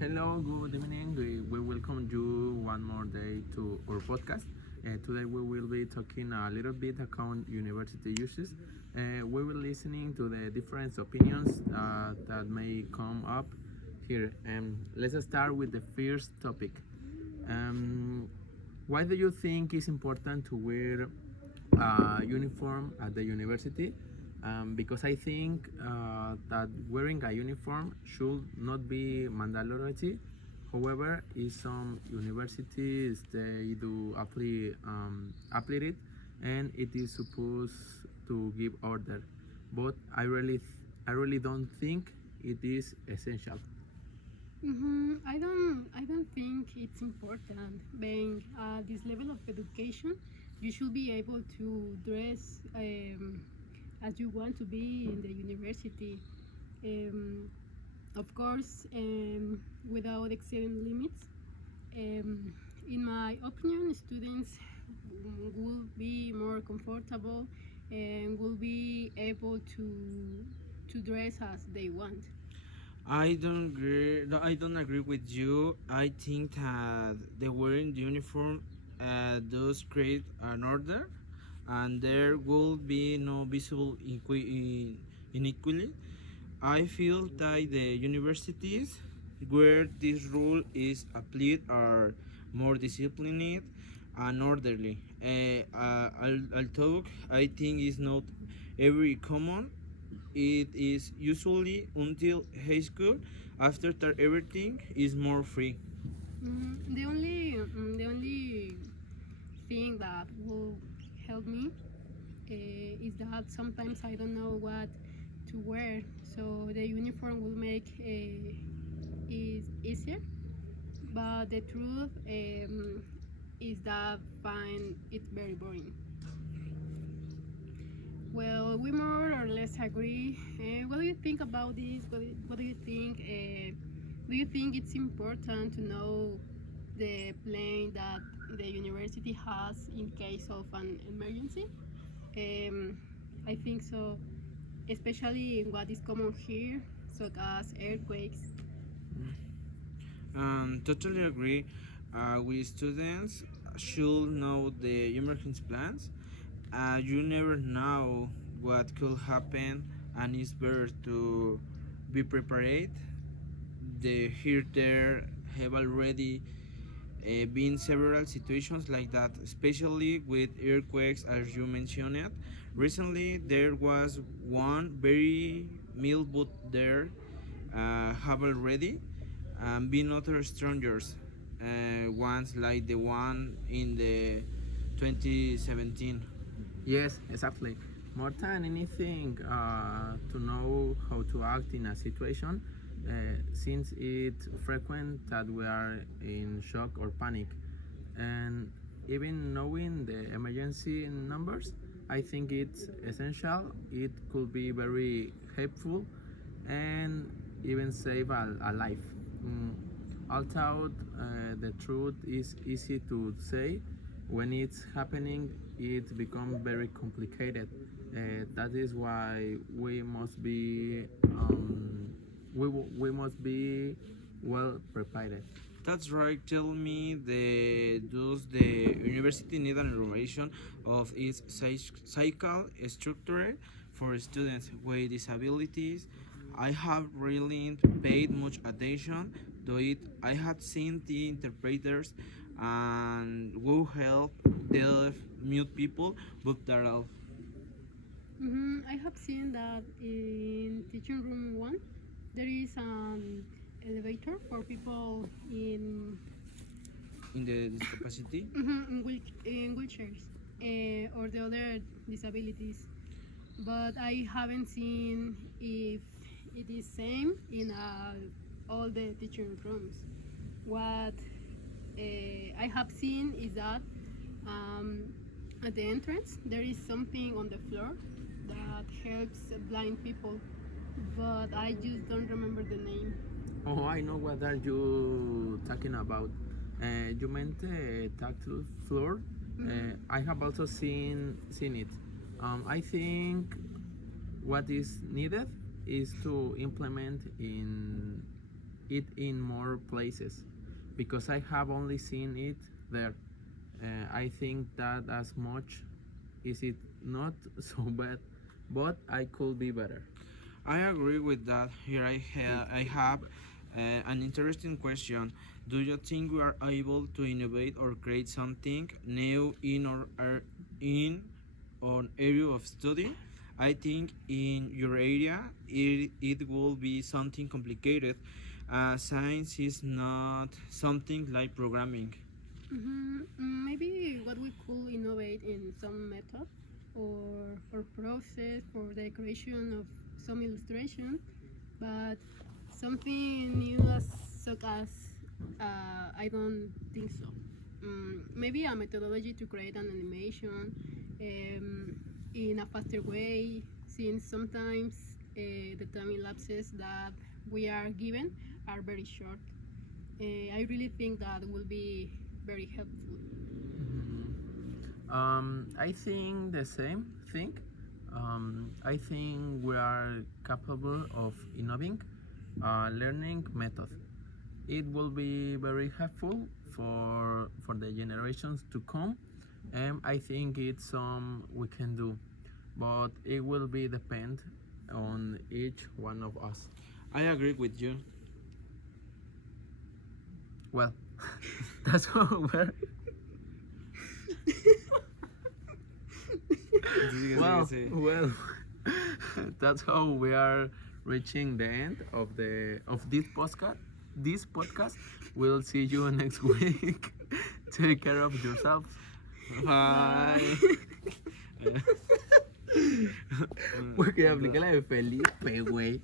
Hello, good evening. We welcome you one more day to our podcast. Today we will be talking a little bit about university uses. We will listening to the different opinions that may come up here. Let's start with the first topic. Um, why do you think it's important to wear a uniform at the university? Because I think that wearing a uniform should not be mandatory. However, in some universities they do apply it, and it is supposed to give order. But I really don't think it is essential. I don't think it's important. Being at this level of education, you should be able to dress as you want to be in the university. Um, of course, without exceeding limits. Um, in my opinion, students will be more comfortable and will be able to dress as they want. I don't agree with you. I think that the wearing the uniform does create an order, and there will be no visible inequality. I feel that the universities where this rule is applied are more disciplined and orderly. Although I think it's not every common, it is usually until high school. After that, everything is more free. The only thing that will help me is that sometimes I don't know what to wear, so the uniform will make is easier. But the truth is that find it very boring. Well, we more or less agree. What do you think about this? What do you think? Do you think it's important to know the plan that the university has in case of an emergency? Um, I think so, especially in what is common here, such as earthquakes. Totally agree. We students should know the emergency plans. You never know what could happen, and it's better to be prepared. The here there have already been several situations like that, especially with earthquakes, as you mentioned. Recently, there was one very mild, but there have already been other strangers. Ones like the one in the 2017. Yes, exactly. More than anything, to know how to act in a situation, since it's frequent that we are in shock or panic, and even knowing the emergency numbers, I think it's essential. It could be very helpful, and even save a life. Mm. Although the truth is easy to say, when it's happening, it becomes very complicated. That is why we must be well prepared. That's right. Tell me, does the university need an evaluation of its cycle structure for students with disabilities? I have really paid much attention to it. I had seen the interpreters and who help deaf mute people, but that all. I have seen that in teaching room one, there is an elevator for people In the discapacity. in wheelchairs or the other disabilities. But I haven't seen if it is same in all the teaching rooms. What I have seen is that um, at the entrance there is something on the floor that helps blind people, but I just don't remember the name. Oh, I know what are you talking about. You meant tactile floor. I have also seen it. I think what is needed is to implement it in more places because I have only seen it there. I think that as much is it not so bad, but I could be better. I agree with that. Here I have an interesting question. Do you think we are able to innovate or create something new in our area of study? I think in your area it will be something complicated. Science is not something like programming. Maybe what we could innovate in some method or process for the creation of some illustration, but something new as such as I don't think so. Maybe a methodology to create an animation in a faster way, since sometimes the time elapses that we are given are very short. I really think that will be very helpful. I think the same thing. I think we are capable of innovating a learning method. It will be very helpful for the generations to come, and I think it's some we can do, but it will be depend on each one of us. I agree with you. Well, that's how we're. Well, that's how we are reaching the end of this podcast. This podcast. We'll see you next week. Take care of yourselves. Bye. Porque aplica la de Felipe, güey.